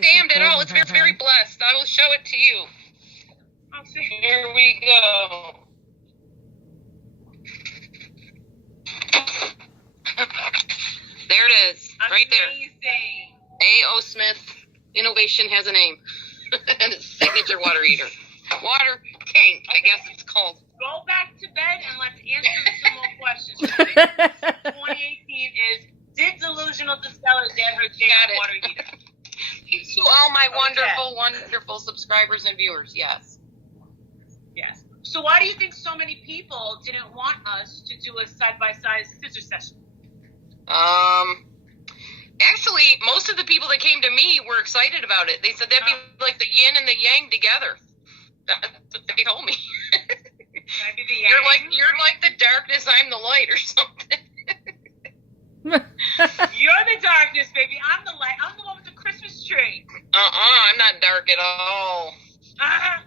damned at all. It's very, very blessed. I will show it to you. Here we go. There it is. Right there. Amazing. A.O. Smith Innovation has a name. And it's signature water heater. Water tank, I guess it's called. Go back to bed and let's answer some more questions. 2018 is, did Delusional Dispeller get her damn water heater? To all my wonderful, wonderful subscribers and viewers, yes. Yes. So why do you think so many people didn't want us to do a side-by-side scissor session? Actually, most of the people that came to me were excited about it. They said that'd be like the yin and the yang together. That's what they told me. Maybe the yang? You're like the darkness, I'm the light, or something. You're the darkness, baby. I'm the light. I'm the one with the Christmas tree. I'm not dark at all.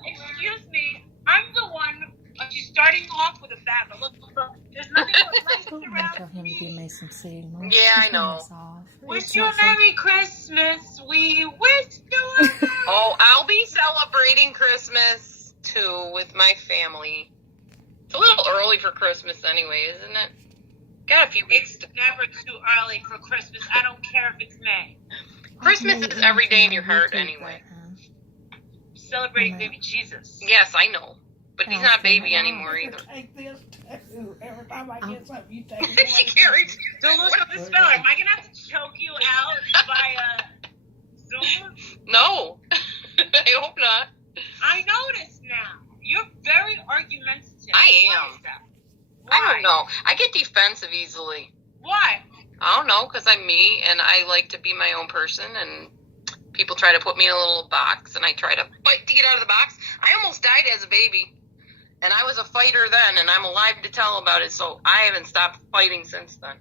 Excuse me. I'm the one. She's starting off with a fat, but look, there's nothing but lights around me. Yeah, I know. Wish you a Merry Christmas. We wish you a Oh, I'll be celebrating Christmas, too, with my family. It's a little early for Christmas anyway, isn't it? Got a few weeks. It's never too early for Christmas. I don't care if it's May. Christmas is every day in your heart anyway. Celebrating baby Jesus. Yes, I know. But he's not baby anymore either. Take this too. Every time I get something, you take it. She carries. Delusional Dispeller. Am I going to have to choke you out via Zoom? No. I hope not. I notice now. You're very argumentative. I am. Why is that? Why? I don't know. I get defensive easily. Why? I don't know, because I'm me, and I like to be my own person, and people try to put me in a little box, and I try to fight to get out of the box. I almost died as a baby, and I was a fighter then, and I'm alive to tell about it, so I haven't stopped fighting since then.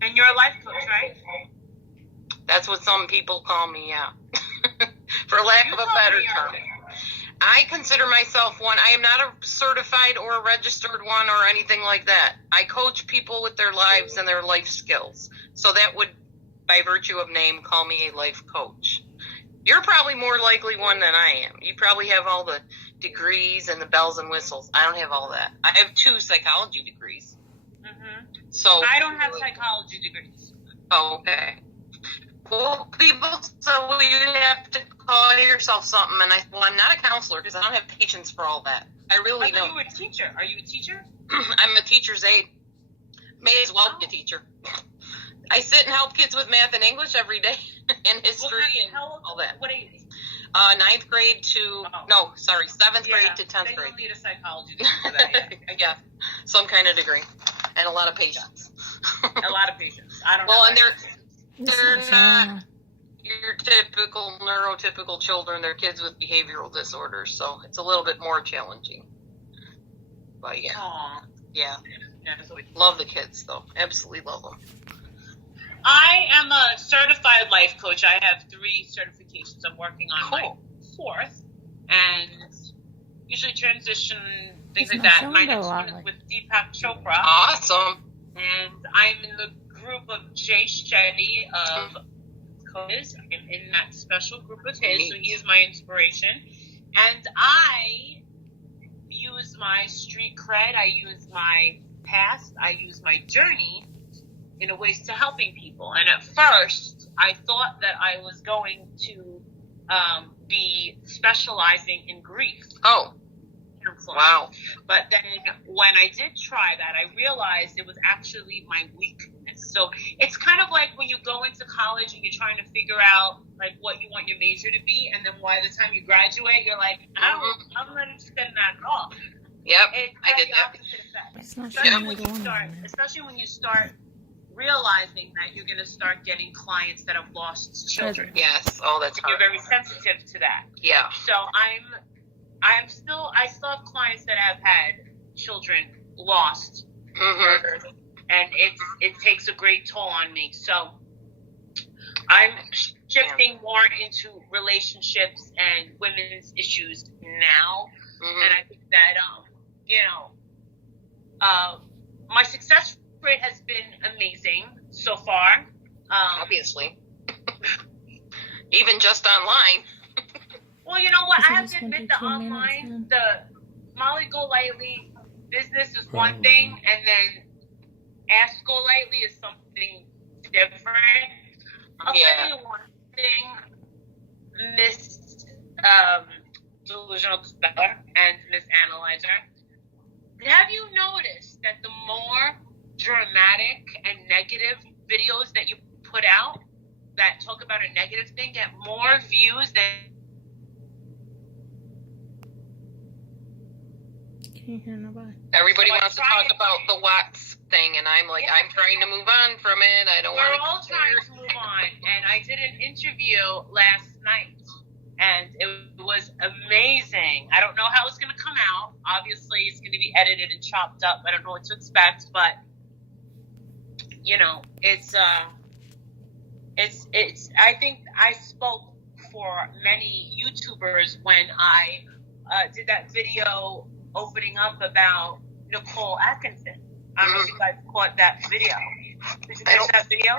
And you're a life coach, right? That's what some people call me, yeah. For lack of a better term. I consider myself one. I am not a certified or a registered one or anything like that. I coach people with their lives and their life skills. So that would, by virtue of name, call me a life coach. You're probably more likely one than I am. You probably have all the degrees and the bells and whistles. I don't have all that. I have 2 psychology degrees. Mm-hmm. So I don't have psychology degrees. Oh, okay. Well, people say, well, you have to call yourself something. And I said, well, I'm not a counselor because I don't have patience for all that. I really don't. You were a teacher. Are you a teacher? I'm a teacher's aide. May as well be a teacher. I sit and help kids with math and English every day and history and all that. What age? 9th grade to, 7th grade to 10th they grade. don't need a psychology degree for that yet. I guess. Some kind of degree. And a lot of patience. A lot of patience. I don't know. Well, and they're not your typical neurotypical children. They're kids with behavioral disorders, so it's a little bit more challenging. But yeah. Aww. Yeah. Yeah. Love the kids, though. Absolutely love them. I am a certified life coach. I have 3 certifications. I'm working on my 4th. And usually transition, things like that. My next one is with Deepak Chopra. Awesome. And I'm in the group of Jay Shetty of coaches. I'm in that special group of his, so he is my inspiration. And I use my street cred, I use my past, I use my journey in a ways to helping people. And at first, I thought that I was going to be specializing in grief. Oh. Wow. But then when I did try that, I realized it was actually my weakness. So it's kind of like when you go into college and you're trying to figure out like what you want your major to be, and then by the time you graduate, you're like, I'm ready to spend that off. Yep, I did that. Especially when you start realizing that you're going to start getting clients that have lost children. Yes. Oh, that's hard. You're very sensitive to that. Yeah. So I still have clients that have had children lost, murdered, and it takes a great toll on me. So I'm shifting more into relationships and women's issues now, and I think that my success rate has been amazing so far. Obviously. Even just online. Well, you know what? This I is have to just admit, 22 the online, minutes, the Molly Golightly business is one thing, and then Ask Golightly is something different. I'll tell you one thing, Miss Delusional Dispeller and Miss Analyzer. Have you noticed that the more dramatic and negative videos that you put out that talk about a negative thing get more views than... Can't hear nobody. Everybody So I wants to try talk it. about the Watts thing, and I'm like, I'm trying to move on from it. I don't want We're to. all trying to move on. And I did an interview last night, and it was amazing. I don't know how it's going to come out. Obviously, it's going to be edited and chopped up. I don't know what to expect, but you know, it's. I think I spoke for many YouTubers when I did that video opening up about Nicole Atkinson. I don't know if you guys caught that video. Did you catch that video?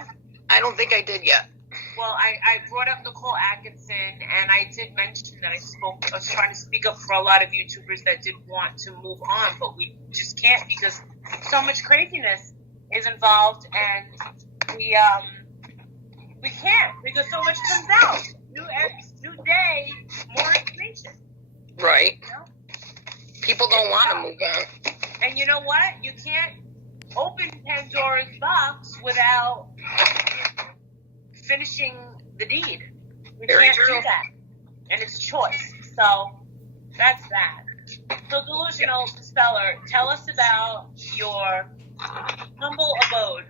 I don't think I did yet. Well, I brought up Nicole Atkinson, and I did mention that I was trying to speak up for a lot of YouTubers that did want to move on, but we just can't because so much craziness is involved, and we can't because so much comes out. New day, more information. Right. You know? People don't want to move on. And you know what? You can't open Pandora's box without finishing the deed. You Very can't true. do that. And it's a choice. So that's that. So Delusional Dispeller, tell us about your humble abode.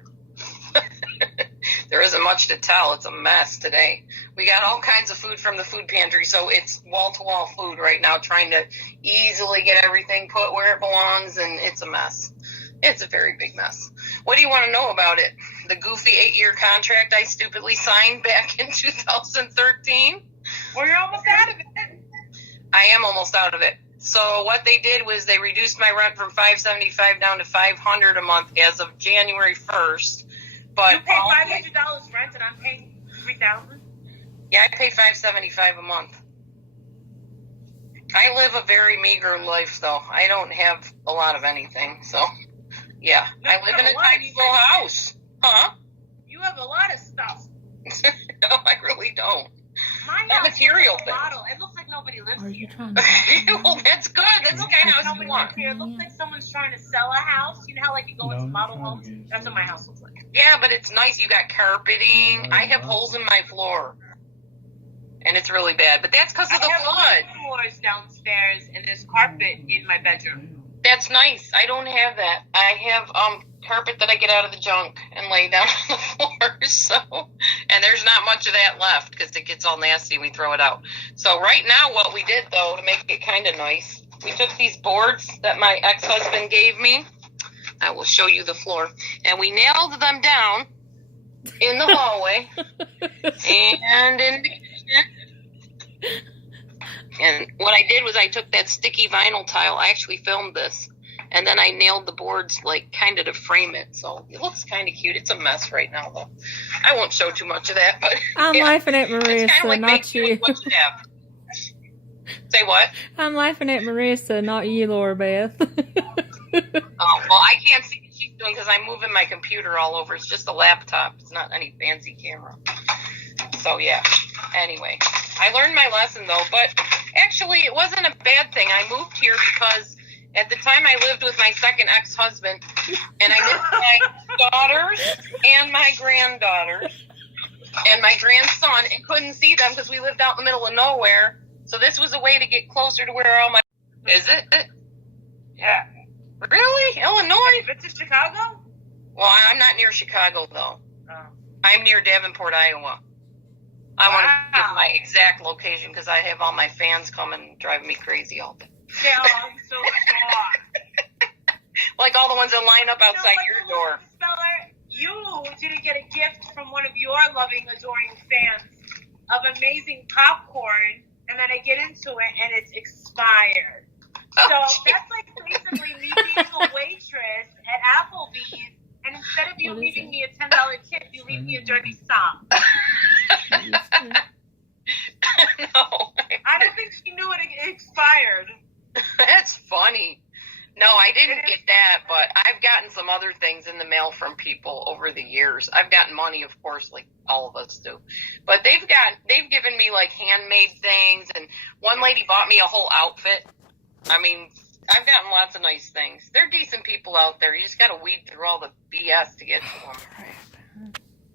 There isn't much to tell. It's a mess today. We got all kinds of food from the food pantry, so it's wall-to-wall food right now, trying to easily get everything put where it belongs, and it's a mess. It's a very big mess. What do you want to know about it? The goofy 8-year contract I stupidly signed back in 2013? Well, you're almost out of it. I am almost out of it. So what they did was they reduced my rent from $575 down to $500 a month as of January 1st. But you pay $500 rent, and I'm paying $3,000. Yeah, I pay $575 a month. I live a very meager life, though. I don't have a lot of anything, so yeah. I live in a tiny little house. Huh? You have a lot of stuff. No, I really don't. My Not house material is a things. model. It looks like nobody lives Are you here. trying to? Well, that's good. That's the kind of house we want. Here. It looks like someone's trying to sell a house. You know how like you go into model homes? That's what my house looks like. Yeah, but it's nice. You got carpeting. I have holes in my floor. And it's really bad. But that's because of the I flood. have floors downstairs, and there's carpet in my bedroom. That's nice. I don't have that. I have carpet that I get out of the junk and lay down on the floor. So, and there's not much of that left because it gets all nasty and we throw it out. So right now what we did, though, to make it kind of nice, we took these boards that my ex-husband gave me. I will show you the floor. And we nailed them down in the hallway and in the kitchen. And what I did was I took that sticky vinyl tile. I actually filmed this. And then I nailed the boards, like, kind of to frame it. So it looks kind of cute. It's a mess right now, though. I won't show too much of that. But I'm laughing at Marissa, like not you. What you have. Say what? I'm laughing at Marissa, not you, Laura Beth. Oh, well, I can't see what she's doing because I'm moving my computer all over. It's just a laptop. It's not any fancy camera. So, yeah. Anyway, I learned my lesson, though. But actually, it wasn't a bad thing. I moved here because at the time I lived with my second ex-husband, and I missed my daughters and my granddaughter and my grandson and couldn't see them because we lived out in the middle of nowhere. So this was a way to get closer to where all my... Is it? Yeah. Really? Illinois? Been to Chicago? Well, I'm not near Chicago, though. Oh. I'm near Davenport, Iowa. I want to give my exact location because I have all my fans coming driving me crazy all day. Yeah, I'm so sorry. Like all the ones that line up outside your door. Speller, you didn't get a gift from one of your loving, adoring fans of amazing popcorn, and then I get into it and it's expired. Oh, So that's like basically me being a waitress at Applebee's, and instead of you leaving me a $10 tip, you leave me a dirty sock. That's funny. No, I didn't get that, but I've gotten some other things in the mail from people over the years. I've gotten money, of course, like all of us do. But they've given me like handmade things, and one lady bought me a whole outfit. I mean, I've gotten lots of nice things. They're decent people out there. You just got to weed through all the BS to get to them.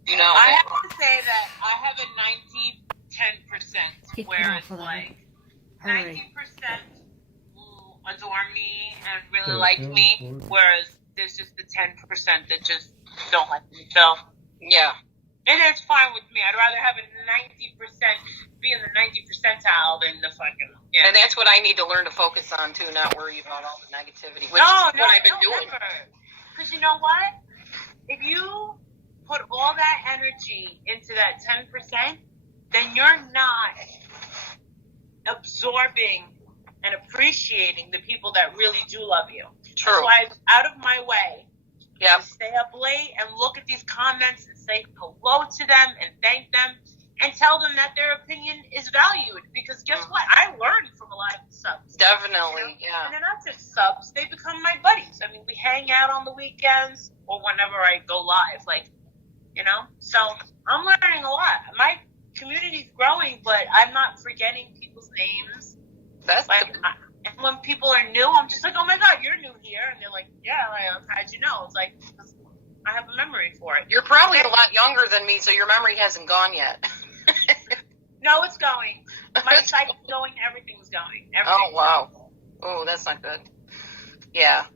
You know, I have to say that I have a 90-10%, where it's like 90% adore me and really like me, whereas there's just the 10% that just don't like me. So yeah, and it's fine with me. I'd rather have a 90% be in the 90 percentile than the fucking And that's what I need to learn to focus on too, not worry about all the negativity. Which is what I've been doing. Because you know what? If you put all that energy into that 10%, then you're not absorbing and appreciating the people that really do love you. True. That's why I'm out of my way to stay up late and look at these comments and say hello to them and thank them and tell them that their opinion is valued. Because guess what? I learned from a lot of the subs. Definitely, yeah. And they're not just subs. They become my buddies. I mean, we hang out on the weekends or whenever I go live. Like, you know? So I'm learning a lot. My community's growing, but I'm not forgetting people's names. That's like, and when people are new, I'm just like, oh my God, you're new here. And they're like, yeah, how'd you know? It's like, I have a memory for it. You're probably a lot younger than me, so your memory hasn't gone yet. No, it's going. My site's going, everything's going. Oh, wow. Oh, that's not good. Yeah.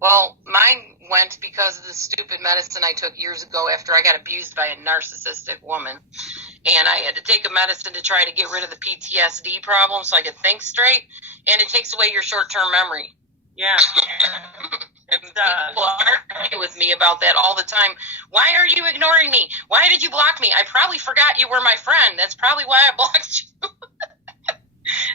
Well, mine went because of the stupid medicine I took years ago after I got abused by a narcissistic woman. And I had to take a medicine to try to get rid of the PTSD problem so I could think straight. And it takes away your short-term memory. Yeah. And people argue with me about that all the time. Why are you ignoring me? Why did you block me? I probably forgot you were my friend. That's probably why I blocked you.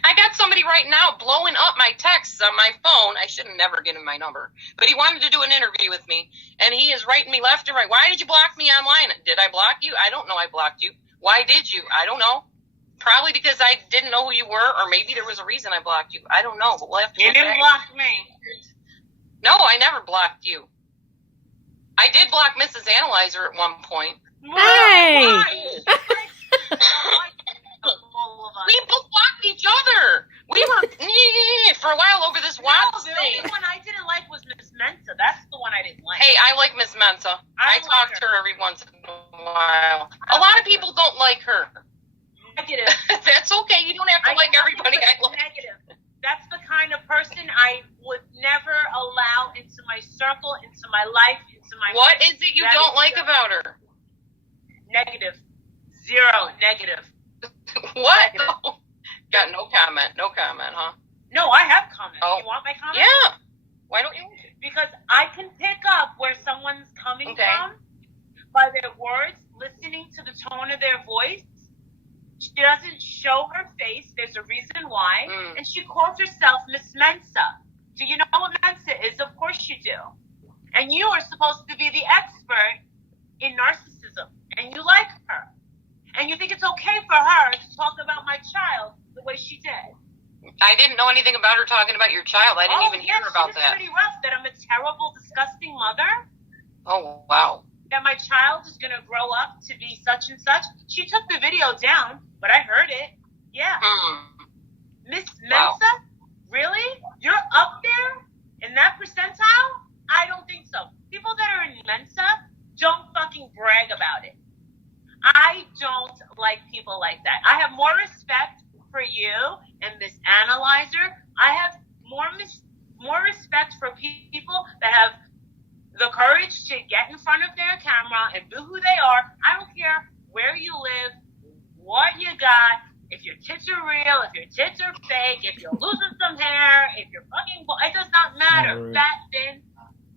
I got somebody right now blowing up my texts on my phone. I should have never given him my number. But he wanted to do an interview with me. And he is writing me left and right. Why did you block me online? Did I block you? I don't know I blocked you. Why did you? I don't know. Probably because I didn't know who you were, or maybe there was a reason I blocked you. I don't know, but we'll have to. You didn't block me. No, I never blocked you. I did block Mrs. Analyzer at one point. Hey! We both blocked each other. We were for a while over this wild thing. The only one I didn't like was Miss Mensa. That's the one I didn't like. Hey, I like Miss Mensa. I talk to her every once in a while. A lot of people don't like her. Negative. That's okay. You don't have to like everybody I like. Negative. That's the kind of person I would never allow into my circle, into my life, into my... What is it you don't like about her? Negative. Zero. Negative. What? Negative. Got no comment. No comment, huh? No, I have comments. Oh. You want my comments? Yeah. Why don't you? Because I can pick up where someone's coming from by their words, listening to the tone of their voice. She doesn't show her face. There's a reason why. And she calls herself Miss Mensa. Do you know what Mensa is? Of course you do. And you are supposed to be the expert in narcissism. And you like her. And you think it's okay for her to talk about my child the way she did. I didn't know anything about her talking about your child. I didn't even hear about that. It's pretty rough that I'm a terrible, disgusting mother. Oh, wow. That my child is going to grow up to be such and such. She took the video down, but I heard it. Yeah. Miss Mensa? Really? You're up there in that percentile? I don't think so. People that are in Mensa don't fucking brag about it. I don't like people like that. I have more respect for you and Miss Analyzer. I have more respect for people that have the courage to get in front of their camera and be who they are. I don't care where you live, what you got, if your tits are real, if your tits are fake, if you're losing some hair, if you're fucking... It does not matter. Fat, thin.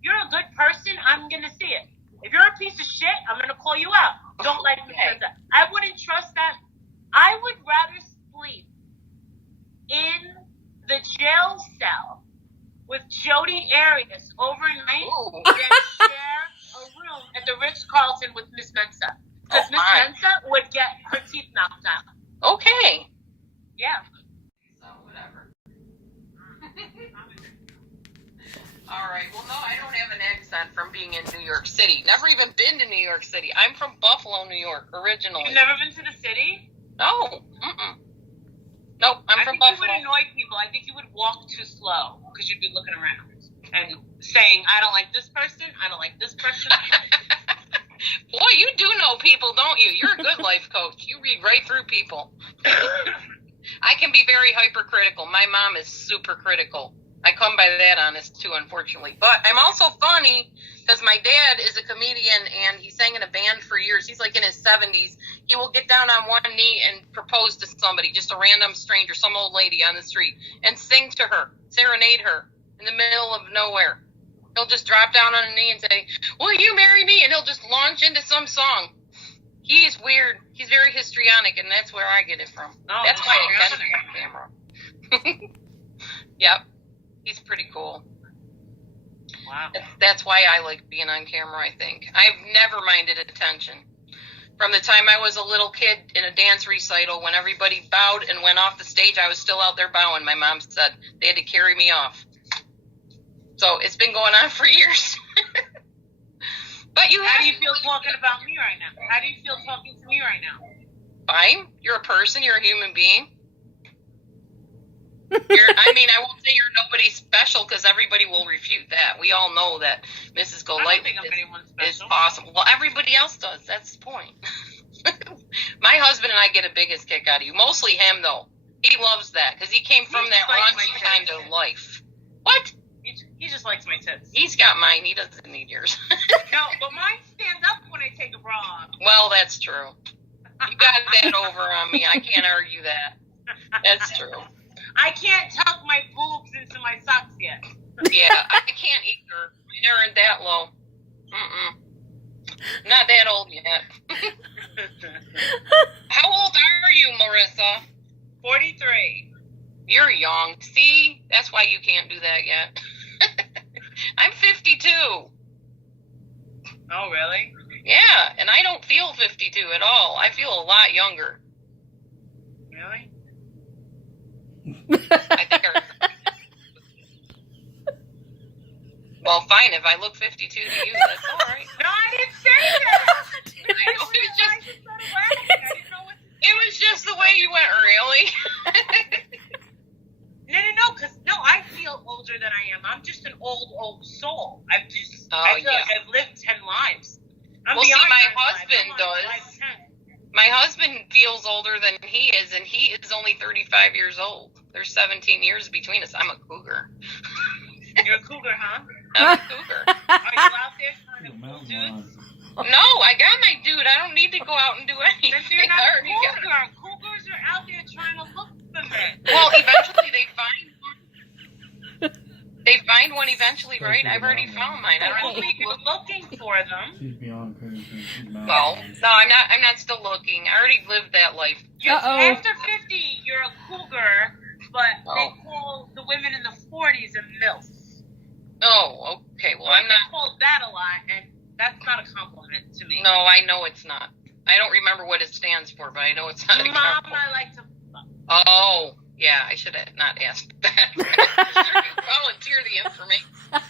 You're a good person, I'm going to see it. If you're a piece of shit, I'm going to call you out. Don't like me because that. I wouldn't trust that. I would rather sleep in the jail cell with Jodi Arias overnight than share a room at the Ritz-Carlton with Miss Mensa. Because Miss Mensa would get her teeth knocked out. Okay. Yeah. So, whatever. All right. Well, no, I don't have an accent from being in New York City. Never even been to New York City. I'm from Buffalo, New York, originally. You've never been to the city? No. Nope, I'm from Buffalo. I think you would annoy people. I think you would walk too slow because you'd be looking around and saying, I don't like this person, I don't like this person. Boy, you do know people, don't you? You're a good life coach. You read right through people. I can be very hypercritical. My mom is super critical. I come by that honest, too, unfortunately. But I'm also funny because my dad is a comedian, and he sang in a band for years. He's like in his 70s. He will get down on one knee and propose to somebody, just a random stranger, some old lady on the street, and sing to her, serenade her in the middle of nowhere. He'll just drop down on a knee and say, will you marry me? And he'll just launch into some song. He is weird. He's very histrionic, and that's where I get it from. Oh, that's why I got it on camera. Yep. He's pretty cool. Wow. That's why I like being on camera, I think. I've never minded attention. From the time I was a little kid in a dance recital, when everybody bowed and went off the stage, I was still out there bowing. My mom said they had to carry me off. So it's been going on for years. But how do you feel talking about me right now? How do you feel talking to me right now? Fine. You're a person. You're a human being. I won't say you're nobody special because everybody will refute that. We all know that Mrs. Golightly is possible. Well, everybody else does. That's the point. My husband and I get a biggest kick out of you. Mostly him, though. He loves that because he came from that raunchy kind of life. What? He just likes my tits. He's got mine. He doesn't need yours. No, but mine stand up when I take a bra off. Well, that's true. You got that over on me. I can't argue that. That's true. I can't tuck my boobs into my socks yet. Yeah, I can't either. Mine aren't that low. Not that old yet. How old are you, Marissa? 43. You're young. See? That's why you can't do that yet. I'm 52. Oh, really? Yeah, and I don't feel 52 at all. I feel a lot younger. Really? I think well, fine. If I look 52 to you, that's all right. No, I didn't say that. It was just the way you went, really. No, because I feel older than I am. I'm just an old soul. I feel like I've lived 10 lives. Well, see, my husband does. My husband feels older than he is, and he is only 35 years old. There's 17 years between us. I'm a cougar. You're a cougar, huh? I'm a cougar. Are you out there trying to fool dudes? No, I got my dude. I don't need to go out and do anything. Then you're not a cougar. Cougars are out there trying to look for men. Well, eventually they find one. They find one eventually, right? I've already found mine. I don't think you're looking for them. She's beyond crazy. No, I'm not still looking. I already lived that life. After 50, you're a cougar, but they call the women in the 40s a MILF. Oh, okay. Well, I'm not called that a lot, and that's not a compliment to me. No, I know it's not. I don't remember what it stands for, but I know it's not a compliment. Mom, I like to fuck. Oh, yeah, I should have not asked that. Volunteer the information. Well,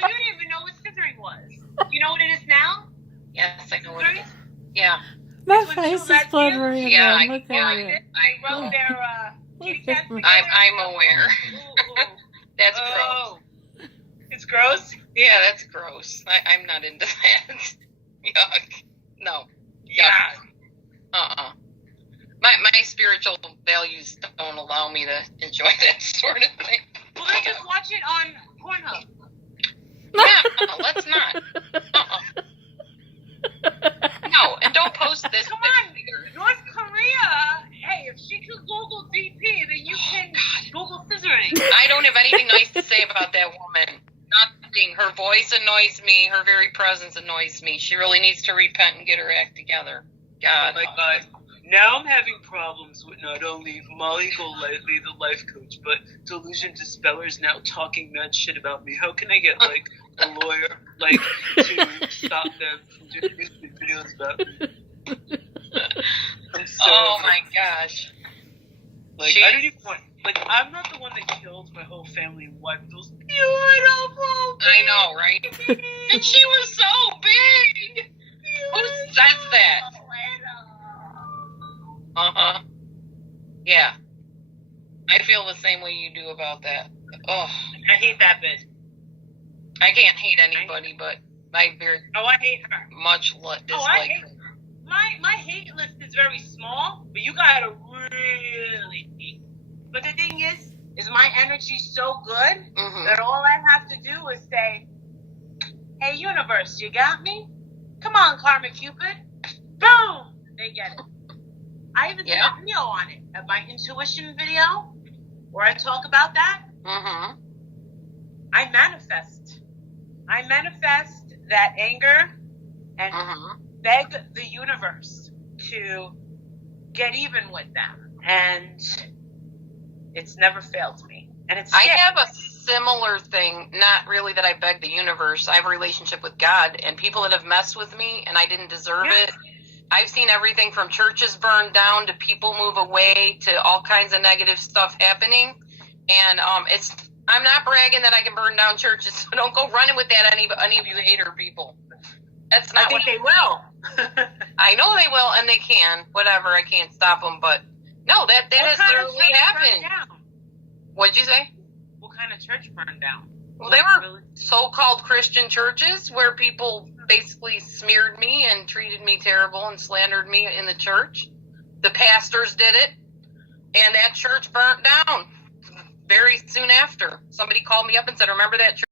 you didn't even know what scissoring was. You know what it is now? Yes, I know what it is. Yeah. My face is fluttering. Yeah, I wrote their kitty cat. I'm aware. That's gross. It's gross? Yeah, that's gross. I'm not into that. Yuck. No. Yeah. My spiritual values don't allow me to enjoy that sort of thing. Well, then just watch it on Pornhub. Yeah, let's not. No, and don't post this. Come on, North Korea. Hey, if she can Google DP, then you can Google scissoring. I don't have anything nice to say about that woman. Nothing. Her voice annoys me. Her very presence annoys me. She really needs to repent and get her act together. God. Oh my God. Now I'm having problems with not only Molly Golightly, the life coach, but Delusion Dispeller's now talking mad shit about me. How can I get, like, a lawyer, like, to stop them from doing YouTube videos about me? Oh my gosh. Like, I don't even want, like, I'm not the one that killed my whole family and wiped those Beautiful. I know, right? And she was so big. Who says that? Uh-huh. Yeah. I feel the same way you do about that. Oh, I hate that bitch. I can't hate anybody, but I very I hate her. much dislike I hate her. my hate list is very small, but you gotta really hate. But the thing is my energy's so good that all I have to do is say, "Hey, universe, you got me? Come on, Karma Cupid." Boom! They get it. I even did a video on it, my intuition video, where I talk about that. Mm-hmm. I manifest that anger and beg the universe to get even with them, and it's never failed me. And it's I have a similar thing, not really that I beg the universe. I have a relationship with God, and people that have messed with me and I didn't deserve it. I've seen everything from churches burned down to people move away to all kinds of negative stuff happening. And I'm not bragging that I can burn down churches, so don't go running with that, any of you hater people. That's not. I think they will. I know they will, and they can. Whatever, I can't stop them. But no, that has literally happened. What'd you say? What kind of church burned down? Well, they were so-called Christian churches where people basically smeared me and treated me terrible and slandered me in the church. The pastors did it, and that church burnt down very soon after. Somebody called me up and said, "Remember that church